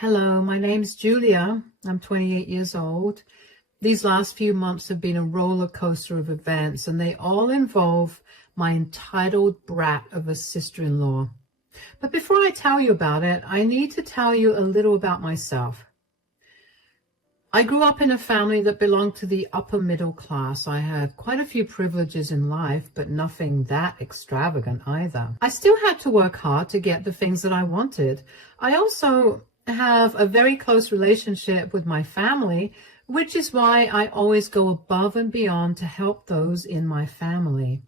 Hello, my name's Julia. I'm 28 years old. These last few months have been a roller coaster of events, and they all involve my entitled brat of a sister-in-law. But before I tell you about it, I need to tell you a little about myself. I grew up in a family that belonged to the upper middle class. I had quite a few privileges in life, but nothing that extravagant either. I still had to work hard to get the things that I wanted. I also have a very close relationship with my family, which is why I always go above and beyond to help those in my family.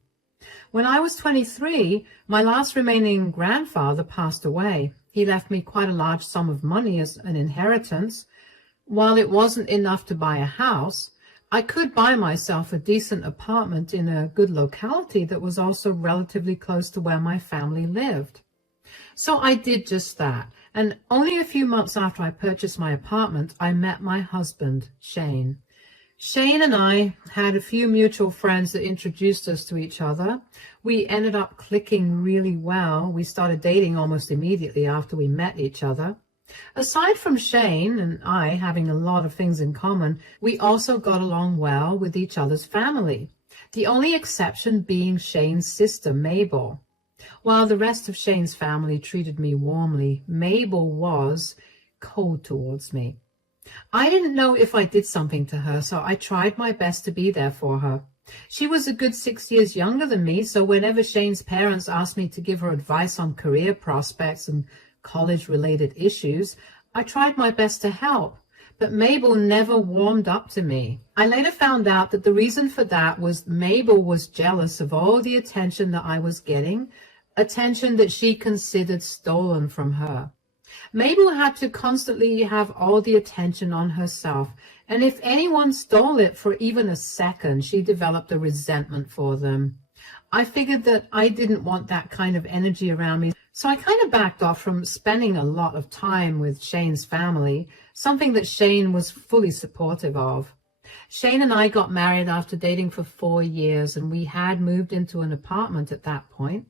When I was 23, my last remaining grandfather passed away. He left me quite a large sum of money as an inheritance. While it wasn't enough to buy a house, I could buy myself a decent apartment in a good locality that was also relatively close to where my family lived. So I did just that. And only a few months after I purchased my apartment, I met my husband, Shane. Shane and I had a few mutual friends that introduced us to each other. We ended up clicking really well. We started dating almost immediately after we met each other. Aside from Shane and I having a lot of things in common, we also got along well with each other's family. The only exception being Shane's sister, Mabel. While the rest of Shane's family treated me warmly, Mabel was cold towards me. I didn't know if I did something to her, so I tried my best to be there for her. She was a good 6 years younger than me, so whenever Shane's parents asked me to give her advice on career prospects and college-related issues, I tried my best to help. But Mabel never warmed up to me. I later found out that the reason for that was Mabel was jealous of all the attention that I was getting, attention that she considered stolen from her. Mabel had to constantly have all the attention on herself, and if anyone stole it for even a second, she developed a resentment for them. I figured that I didn't want that kind of energy around me, so I kind of backed off from spending a lot of time with Shane's family, something that Shane was fully supportive of. Shane and I got married after dating for 4 years, and we had moved into an apartment at that point.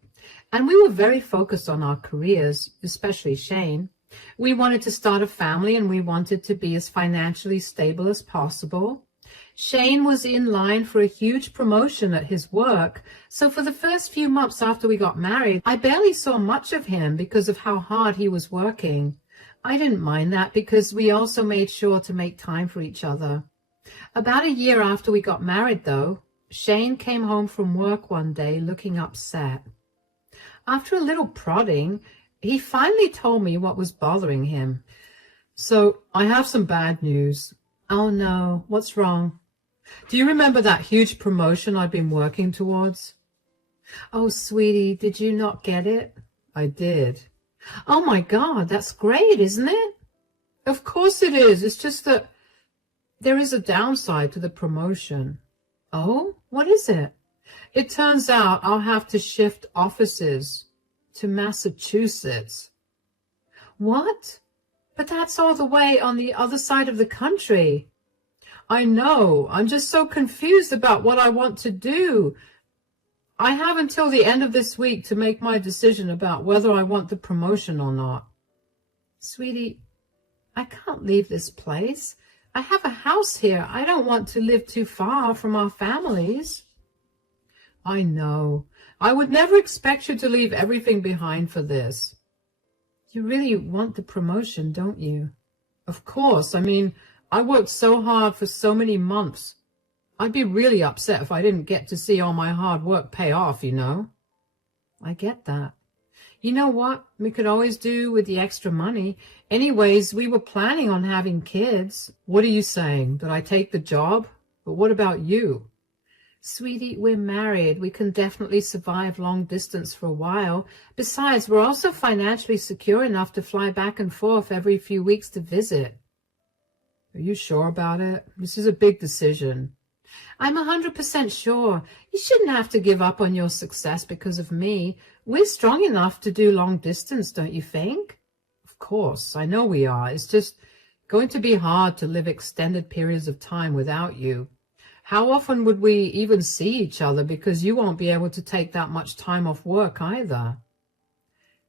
And we were very focused on our careers, especially Shane. We wanted to start a family, and we wanted to be as financially stable as possible. Shane was in line for a huge promotion at his work, so for the first few months after we got married, I barely saw much of him because of how hard he was working. I didn't mind that because we also made sure to make time for each other. About a year after we got married, though, Shane came home from work one day looking upset. After a little prodding, he finally told me what was bothering him. So, I have some bad news. Oh no, what's wrong? Do you remember that huge promotion I'd been working towards? Oh, sweetie, did you not get it? I did. Oh my God, that's great, isn't it? Of course it is. It's just that there is a downside to the promotion. Oh, what is it? It turns out I'll have to shift offices to Massachusetts. What? But that's all the way on the other side of the country. I know. I'm just so confused about what I want to do. I have until the end of this week to make my decision about whether I want the promotion or not. Sweetie, I can't leave this place. I have a house here. I don't want to live too far from our families. I know. I would never expect you to leave everything behind for this. You really want the promotion, don't you? Of course. I mean, I worked so hard for so many months. I'd be really upset if I didn't get to see all my hard work pay off, you know. I get that. You know what we could always do with the extra money? Anyways, we were planning on having kids. What are you saying? That I take the job? But what about you? Sweetie, we're married. We can definitely survive long distance for a while. Besides, we're also financially secure enough to fly back and forth every few weeks to visit. Are you sure about it? This is a big decision. I'm 100% sure. You shouldn't have to give up on your success because of me. We're strong enough to do long distance, don't you think? Of course, I know we are. It's just going to be hard to live extended periods of time without you. How often would we even see each other because you won't be able to take that much time off work either?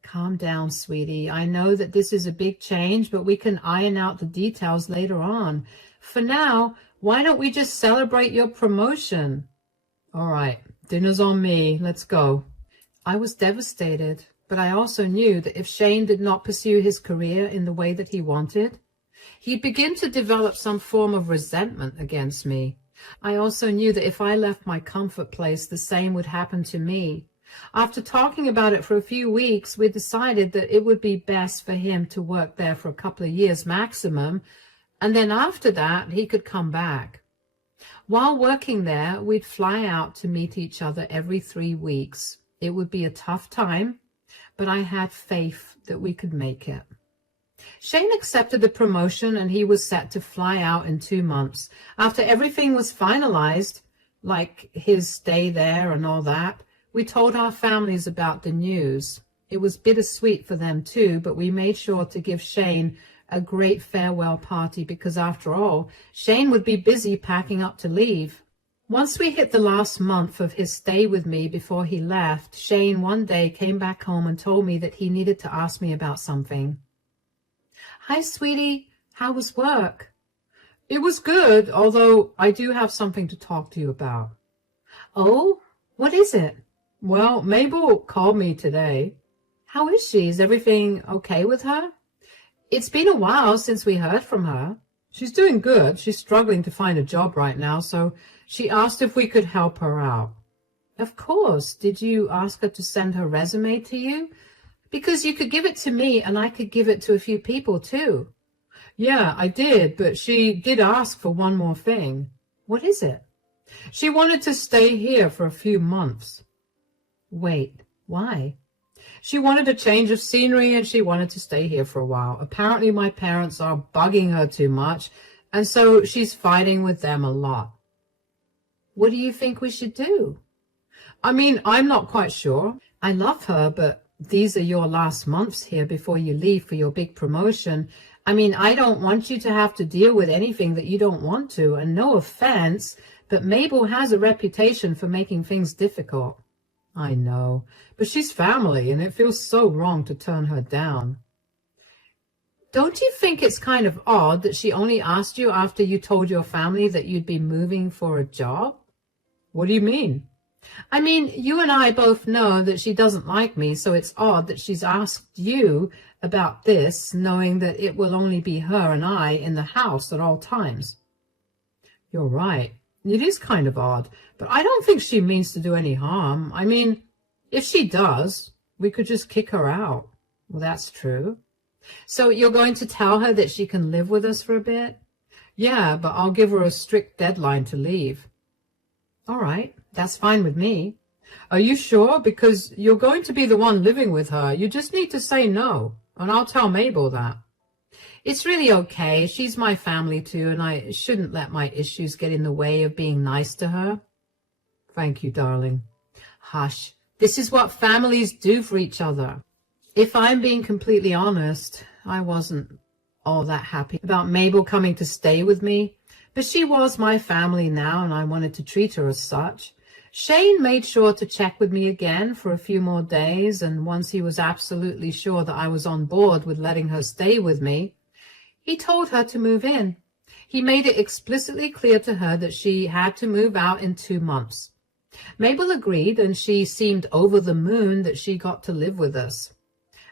Calm down, sweetie. I know that this is a big change, but we can iron out the details later on. For now, why don't we just celebrate your promotion? All right, dinner's on me. Let's go. I was devastated, but I also knew that if Shane did not pursue his career in the way that he wanted, he'd begin to develop some form of resentment against me. I also knew that if I left my comfort place, the same would happen to me. After talking about it for a few weeks, we decided that it would be best for him to work there for a couple of years maximum, and then after that, he could come back. While working there, we'd fly out to meet each other every 3 weeks. It would be a tough time, but I had faith that we could make it. Shane accepted the promotion and he was set to fly out in 2 months. After everything was finalized, like his stay there and all that, we told our families about the news. It was bittersweet for them too, but we made sure to give Shane a great farewell party because after all, Shane would be busy packing up to leave. Once we hit the last month of his stay with me before he left, Shane one day came back home and told me that he needed to ask me about something. Hi, sweetie. How was work? It was good, although I do have something to talk to you about. Oh, what is it? Well, Mabel called me today. How is she? Is everything okay with her? It's been a while since we heard from her. She's doing good. She's struggling to find a job right now, so she asked if we could help her out. Of course. Did you ask her to send her resume to you? Because you could give it to me and I could give it to a few people too. Yeah, I did, but she did ask for one more thing. What is it? She wanted to stay here for a few months. Wait, why? She wanted a change of scenery and she wanted to stay here for a while. Apparently my parents are bugging her too much, and so she's fighting with them a lot. What do you think we should do? I mean, I'm not quite sure. I love her, but these are your last months here before you leave for your big promotion. I mean, I don't want you to have to deal with anything that you don't want to, and no offense, but Mabel has a reputation for making things difficult. I know, but she's family, and it feels so wrong to turn her down. Don't you think it's kind of odd that she only asked you after you told your family that you'd be moving for a job? What do you mean? I mean, you and I both know that she doesn't like me, so it's odd that she's asked you about this, knowing that it will only be her and I in the house at all times. You're right. It is kind of odd, but I don't think she means to do any harm. I mean, if she does, we could just kick her out. Well, that's true. So you're going to tell her that she can live with us for a bit? Yeah, but I'll give her a strict deadline to leave. All right, that's fine with me. Are you sure? Because you're going to be the one living with her. You just need to say no, and I'll tell Mabel that. It's really okay. She's my family too, and I shouldn't let my issues get in the way of being nice to her. Thank you, darling. Hush. This is what families do for each other. If I'm being completely honest, I wasn't all that happy about Mabel coming to stay with me, but she was my family now, and I wanted to treat her as such. Shane made sure to check with me again for a few more days, and once he was absolutely sure that I was on board with letting her stay with me, he told her to move in. He made it explicitly clear to her that she had to move out in 2 months. Mabel agreed, and she seemed over the moon that she got to live with us.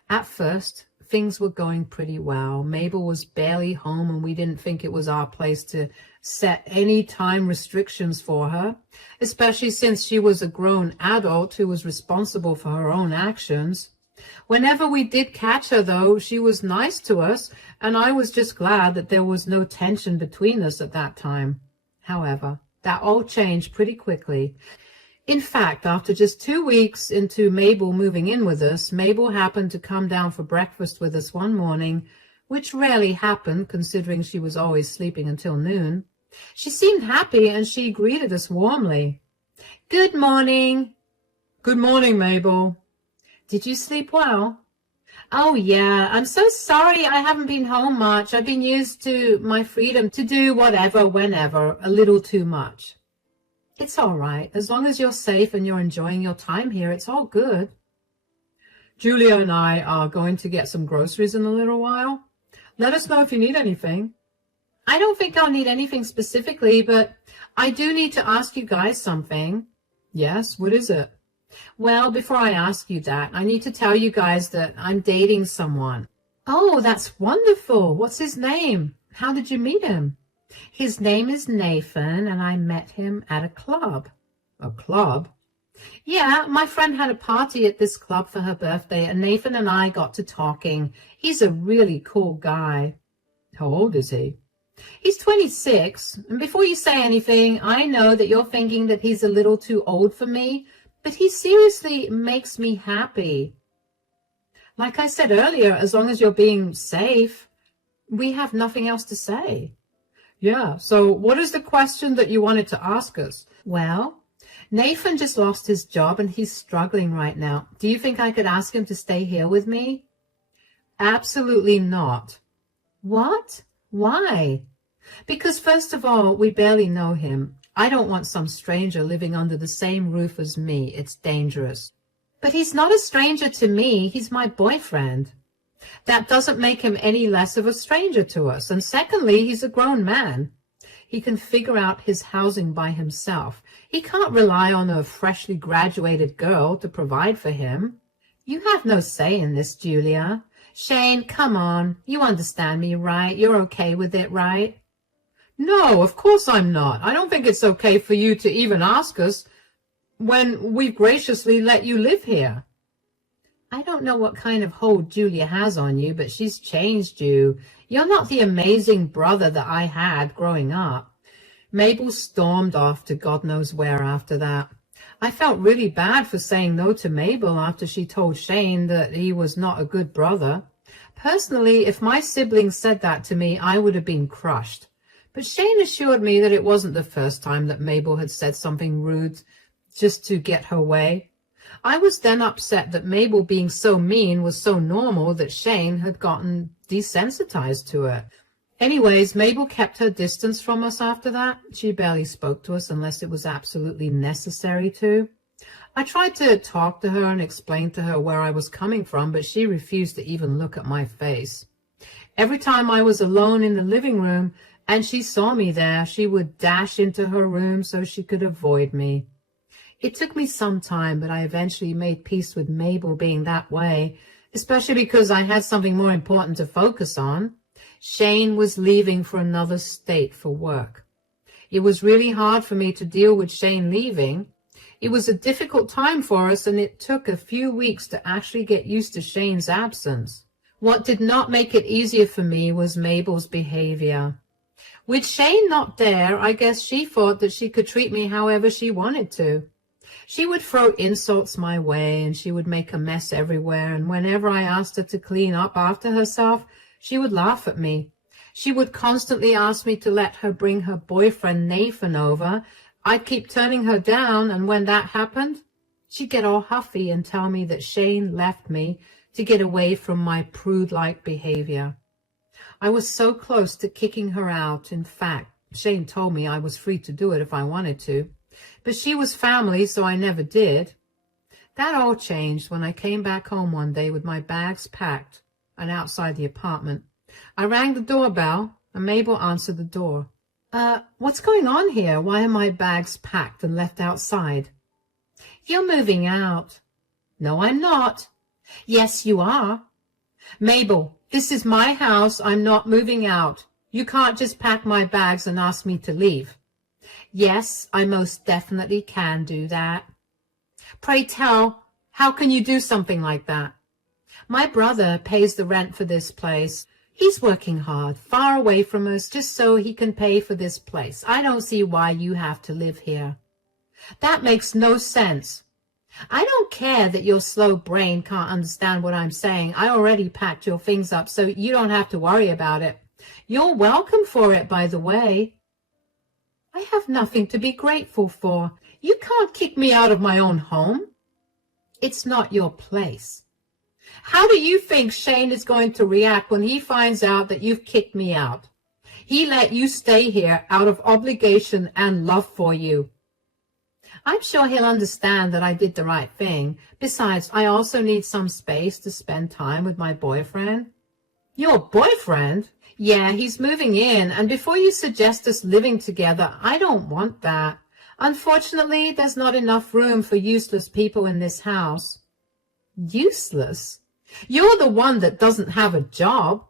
At first, things were going pretty well. Mabel was barely home, and we didn't think it was our place to set any time restrictions for her, especially since she was a grown adult who was responsible for her own actions. Whenever we did catch her, though, she was nice to us, and I was just glad that there was no tension between us at that time. However, that all changed pretty quickly. In fact, after just 2 weeks into Mabel moving in with us, Mabel happened to come down for breakfast with us one morning, which rarely happened considering she was always sleeping until noon. She seemed happy and she greeted us warmly. Good morning. Good morning, Mabel. Did you sleep well? Oh, yeah. I'm so sorry I haven't been home much. I've been used to my freedom to do whatever, whenever, a little too much. It's all right. As long as you're safe and you're enjoying your time here, it's all good. Julia and I are going to get some groceries in a little while. Let us know if you need anything. I don't think I'll need anything specifically, but I do need to ask you guys something. Yes, what is it? Well, before I ask you that, I need to tell you guys that I'm dating someone. Oh, that's wonderful. What's his name? How did you meet him? His name is Nathan, and I met him at a club. A club? Yeah, my friend had a party at this club for her birthday, and Nathan and I got to talking. He's a really cool guy. How old is he? He's 26, and before you say anything, I know that you're thinking that he's a little too old for me, but he seriously makes me happy. Like I said earlier, as long as you're being safe, we have nothing else to say. Yeah, so what is the question that you wanted to ask us? Well, Nathan just lost his job and he's struggling right now. Do you think I could ask him to stay here with me? Absolutely not. What? Why? Because first of all, we barely know him. I don't want some stranger living under the same roof as me. It's dangerous. But he's not a stranger to me. He's my boyfriend. That doesn't make him any less of a stranger to us. And secondly, he's a grown man. He can figure out his housing by himself. He can't rely on a freshly graduated girl to provide for him. You have no say in this, Julia. Shane, come on. You understand me, right? You're okay with it, right? No, of course I'm not. I don't think it's okay for you to even ask us when we've graciously let you live here. I don't know what kind of hold Julia has on you, but she's changed you. You're not the amazing brother that I had growing up. Mabel stormed off to God knows where after that. I felt really bad for saying no to Mabel after she told Shane that he was not a good brother. Personally, if my siblings said that to me, I would have been crushed. But Shane assured me that it wasn't the first time that Mabel had said something rude just to get her way. I was then upset that Mabel being so mean was so normal that Shane had gotten desensitized to it. Anyways, Mabel kept her distance from us after that. She barely spoke to us unless it was absolutely necessary to. I tried to talk to her and explain to her where I was coming from, but she refused to even look at my face. Every time I was alone in the living room and she saw me there, she would dash into her room so she could avoid me. It took me some time, but I eventually made peace with Mabel being that way, especially because I had something more important to focus on. Shane was leaving for another state for work. It was really hard for me to deal with Shane leaving. It was a difficult time for us, and it took a few weeks to actually get used to Shane's absence. What did not make it easier for me was Mabel's behavior. With Shane not there, I guess she thought that she could treat me however she wanted to. She would throw insults my way, and she would make a mess everywhere, and whenever I asked her to clean up after herself, she would laugh at me. She would constantly ask me to let her bring her boyfriend Nathan over. I'd keep turning her down, and when that happened, she'd get all huffy and tell me that Shane left me to get away from my prude-like behavior. I was so close to kicking her out. In fact, Shane told me I was free to do it if I wanted to. But she was family, so I never did. That all changed when I came back home one day with my bags packed and outside the apartment. I rang the doorbell, and Mabel answered the door. What's going on here? Why are my bags packed and left outside? You're moving out. No, I'm not. Yes, you are. Mabel, this is my house. I'm not moving out. You can't just pack my bags and ask me to leave. Yes, I most definitely can do that. Pray tell, how can you do something like that? My brother pays the rent for this place. He's working hard, far away from us, just so he can pay for this place. I don't see why you have to live here. That makes no sense. I don't care that your slow brain can't understand what I'm saying. I already packed your things up, so you don't have to worry about it. You're welcome for it, by the way. I have nothing to be grateful for. You can't kick me out of my own home. It's not your place. How do you think Shane is going to react when he finds out that you've kicked me out? He let you stay here out of obligation and love for you. I'm sure he'll understand that I did the right thing. Besides, I also need some space to spend time with my boyfriend. Your boyfriend? Yeah, he's moving in, and before you suggest us living together, I don't want that. Unfortunately, there's not enough room for useless people in this house. Useless? You're the one that doesn't have a job.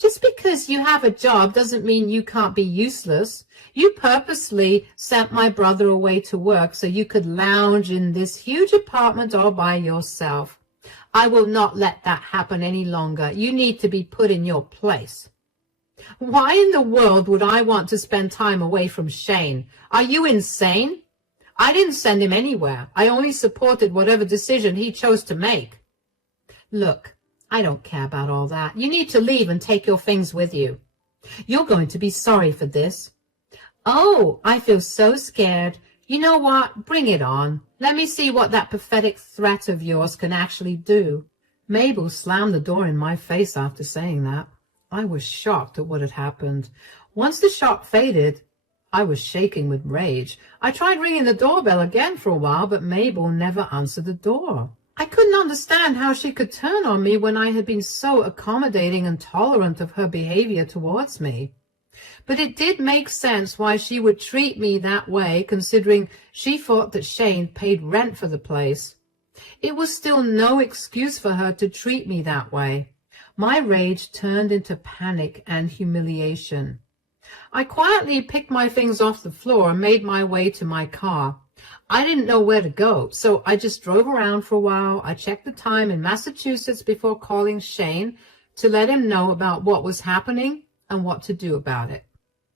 Just because you have a job doesn't mean you can't be useless. You purposely sent my brother away to work so you could lounge in this huge apartment all by yourself. I will not let that happen any longer. You need to be put in your place. Why in the world would I want to spend time away from Shane? Are you insane? I didn't send him anywhere. I only supported whatever decision he chose to make. Look, I don't care about all that. You need to leave and take your things with you. You're going to be sorry for this. Oh, I feel so scared. You know what? Bring it on. Let me see what that pathetic threat of yours can actually do. Mabel slammed the door in my face after saying that. I was shocked at what had happened. Once the shock faded, I was shaking with rage. I tried ringing the doorbell again for a while, but Mabel never answered the door. I couldn't understand how she could turn on me when I had been so accommodating and tolerant of her behavior towards me. But it did make sense why she would treat me that way, considering she thought that Shane paid rent for the place. It was still no excuse for her to treat me that way. My rage turned into panic and humiliation. I quietly picked my things off the floor and made my way to my car. I didn't know where to go, so I just drove around for a while. I checked the time in Massachusetts before calling Shane to let him know about what was happening and what to do about it.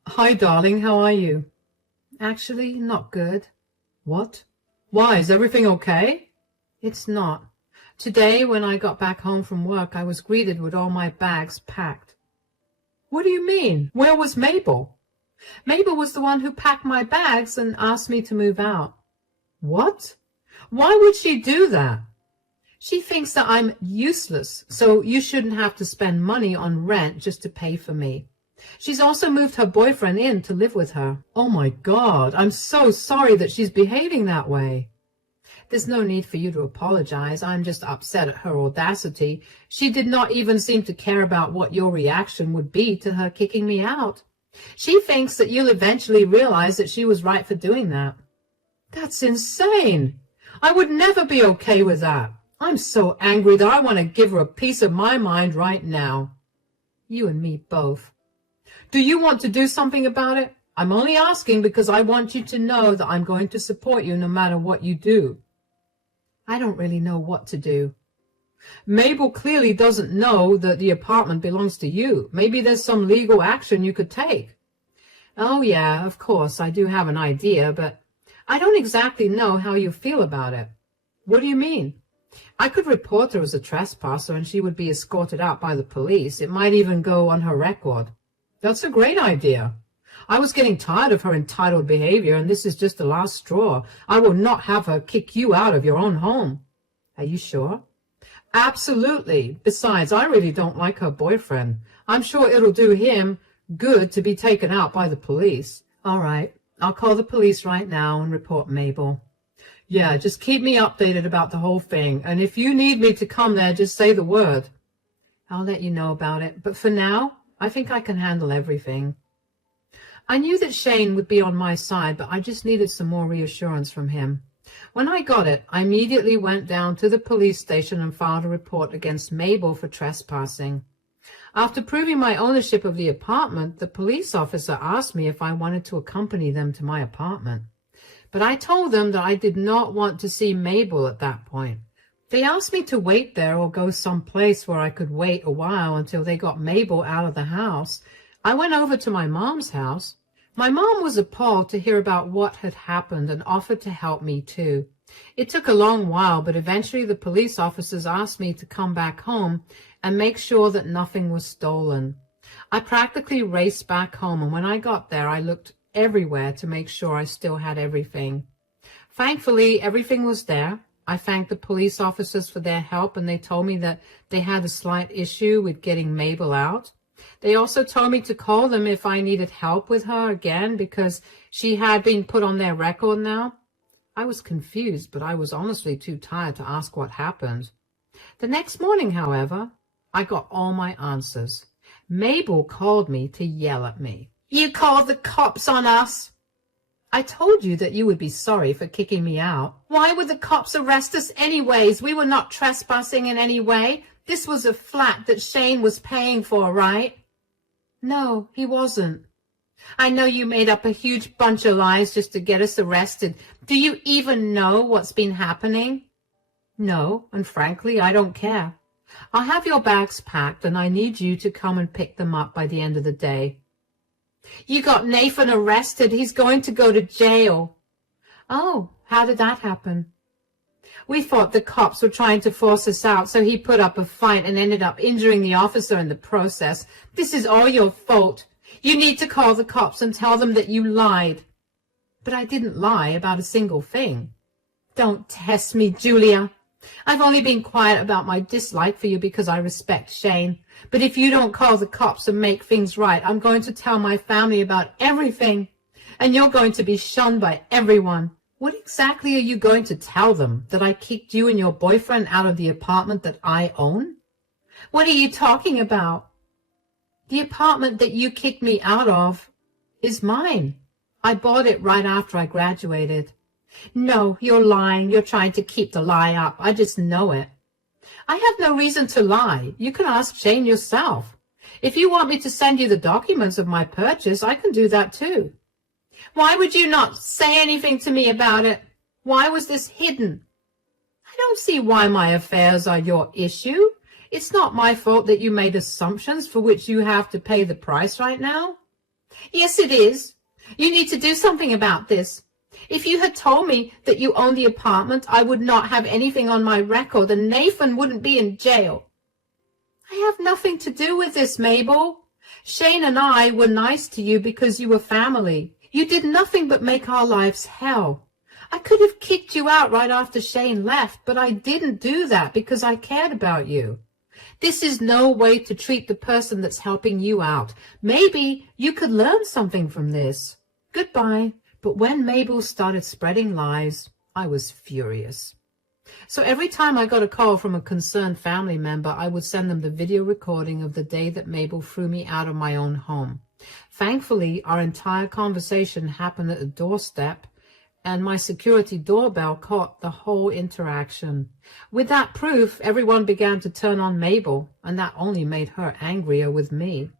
Hi, darling, how are you? Actually, not good. What? Why, is everything okay? It's not. Today, when I got back home from work, I was greeted with all my bags packed. What do you mean? Where was Mabel? Mabel was the one who packed my bags and asked me to move out. What? Why would she do that? She thinks that I'm useless, so you shouldn't have to spend money on rent just to pay for me. She's also moved her boyfriend in to live with her. Oh my God, I'm so sorry that she's behaving that way. There's no need for you to apologize. I'm just upset at her audacity. She did not even seem to care about what your reaction would be to her kicking me out. She thinks that you'll eventually realize that she was right for doing that. That's insane. I would never be okay with that. I'm so angry that I want to give her a piece of my mind right now. You and me both. Do you want to do something about it? I'm only asking because I want you to know that I'm going to support you no matter what you do. I don't really know what to do. Mabel clearly doesn't know that the apartment belongs to you. Maybe there's some legal action you could take. Oh, yeah, of course, I do have an idea, but I don't exactly know how you feel about it. What do you mean? I could report her as a trespasser and she would be escorted out by the police. It might even go on her record. That's a great idea. I was getting tired of her entitled behavior, and this is just the last straw. I will not have her kick you out of your own home. Are you sure? Absolutely. Besides, I really don't like her boyfriend. I'm sure it'll do him good to be taken out by the police. All right. I'll call the police right now and report Mabel. Yeah, just keep me updated about the whole thing, and if you need me to come there, just say the word. I'll let you know about it, but for now, I think I can handle everything. I knew that Shane would be on my side, but I just needed some more reassurance from him. When I got it, I immediately went down to the police station and filed a report against Mabel for trespassing. After proving my ownership of the apartment, the police officer asked me if I wanted to accompany them to my apartment. But I told them that I did not want to see Mabel at that point. They asked me to wait there or go someplace where I could wait a while until they got Mabel out of the house. I went over to my mom's house. My mom was appalled to hear about what had happened and offered to help me too. It took a long while, but eventually the police officers asked me to come back home and make sure that nothing was stolen. I practically raced back home, and when I got there, I looked everywhere to make sure I still had everything. Thankfully, everything was there. I thanked the police officers for their help, and they told me that they had a slight issue with getting Mabel out. They also told me to call them if I needed help with her again because she had been put on their record now. I was confused, but I was honestly too tired to ask what happened. The next morning, however, I got all my answers. Mabel called me to yell at me. "You called the cops on us!" "I told you that you would be sorry for kicking me out." "Why would the cops arrest us anyways? We were not trespassing in any way. This was a flat that Shane was paying for, right?" "No, he wasn't." "I know you made up a huge bunch of lies just to get us arrested. Do you even know what's been happening?" "No, and frankly, I don't care. I'll have your bags packed, and I need you to come and pick them up by the end of the day." "You got Nathan arrested. He's going to go to jail." "Oh, how did that happen?" "We thought the cops were trying to force us out, so he put up a fight and ended up injuring the officer in the process. This is all your fault. You need to call the cops and tell them that you lied." "But I didn't lie about a single thing." "Don't test me, Julia. I've only been quiet about my dislike for you because I respect Shane. But if you don't call the cops and make things right, I'm going to tell my family about everything, and you're going to be shunned by everyone." "What exactly are you going to tell them? That I kicked you and your boyfriend out of the apartment that I own?" "What are you talking about?" "The apartment that you kicked me out of is mine. I bought it right after I graduated." "No, you're lying. You're trying to keep the lie up. I just know it." "I have no reason to lie. You can ask Shane yourself. If you want me to send you the documents of my purchase, I can do that too." "Why would you not say anything to me about it? Why was this hidden?" "I don't see why my affairs are your issue. It's not my fault that you made assumptions for which you have to pay the price right now." "Yes, it is. You need to do something about this. If you had told me that you owned the apartment, I would not have anything on my record, and Nathan wouldn't be in jail." "I have nothing to do with this, Mabel. Shane and I were nice to you because you were family. You did nothing but make our lives hell. I could have kicked you out right after Shane left, but I didn't do that because I cared about you. This is no way to treat the person that's helping you out. Maybe you could learn something from this. Goodbye." But when Mabel started spreading lies, I was furious. So every time I got a call from a concerned family member, I would send them the video recording of the day that Mabel threw me out of my own home. Thankfully, our entire conversation happened at the doorstep, and my security doorbell caught the whole interaction. With that proof, everyone began to turn on Mabel, and that only made her angrier with me.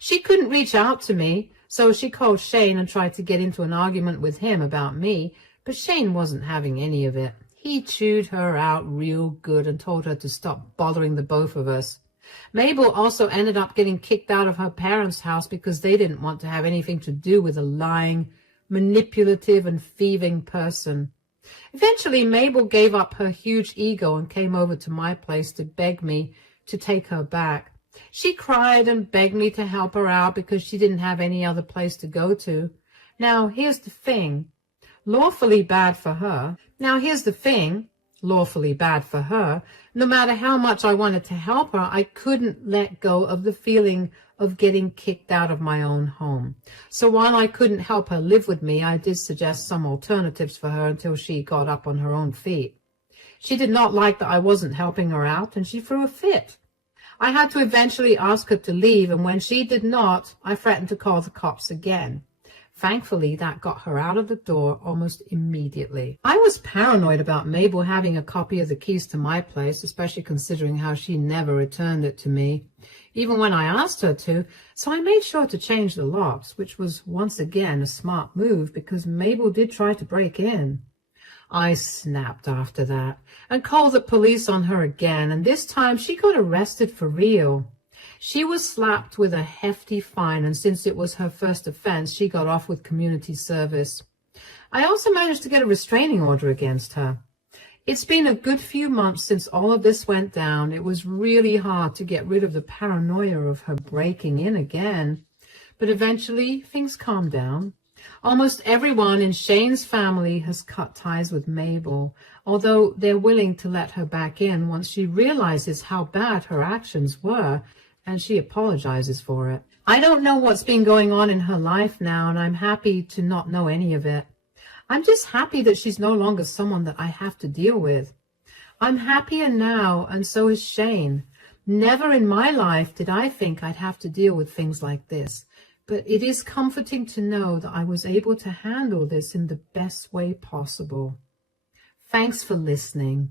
She couldn't reach out to me, so she called Shane and tried to get into an argument with him about me, but Shane wasn't having any of it. He chewed her out real good and told her to stop bothering the both of us. Mabel also ended up getting kicked out of her parents' house because they didn't want to have anything to do with a lying, manipulative, and thieving person. Eventually, Mabel gave up her huge ego and came over to my place to beg me to take her back. She cried and begged me to help her out because she didn't have any other place to go to. Now, here's the thing. Lawfully bad for her. No matter how much I wanted to help her, I couldn't let go of the feeling of getting kicked out of my own home. So while I couldn't help her live with me, I did suggest some alternatives for her until she got up on her own feet. She did not like that I wasn't helping her out, and she threw a fit. I had to eventually ask her to leave, and when she did not, I threatened to call the cops again. Thankfully, that got her out of the door almost immediately. I was paranoid about Mabel having a copy of the keys to my place, especially considering how she never returned it to me, even when I asked her to, so I made sure to change the locks, which was once again a smart move because Mabel did try to break in. I snapped after that and called the police on her again, and this time she got arrested for real. She was slapped with a hefty fine, and since it was her first offense, she got off with community service. I also managed to get a restraining order against her. It's been a good few months since all of this went down. It was really hard to get rid of the paranoia of her breaking in again, but eventually things calmed down. Almost everyone in Shane's family has cut ties with Mabel, although they're willing to let her back in once she realizes how bad her actions were, and she apologizes for it. I don't know what's been going on in her life now, and I'm happy to not know any of it. I'm just happy that she's no longer someone that I have to deal with. I'm happier now, and so is Shane. Never in my life did I think I'd have to deal with things like this, but it is comforting to know that I was able to handle this in the best way possible. Thanks for listening.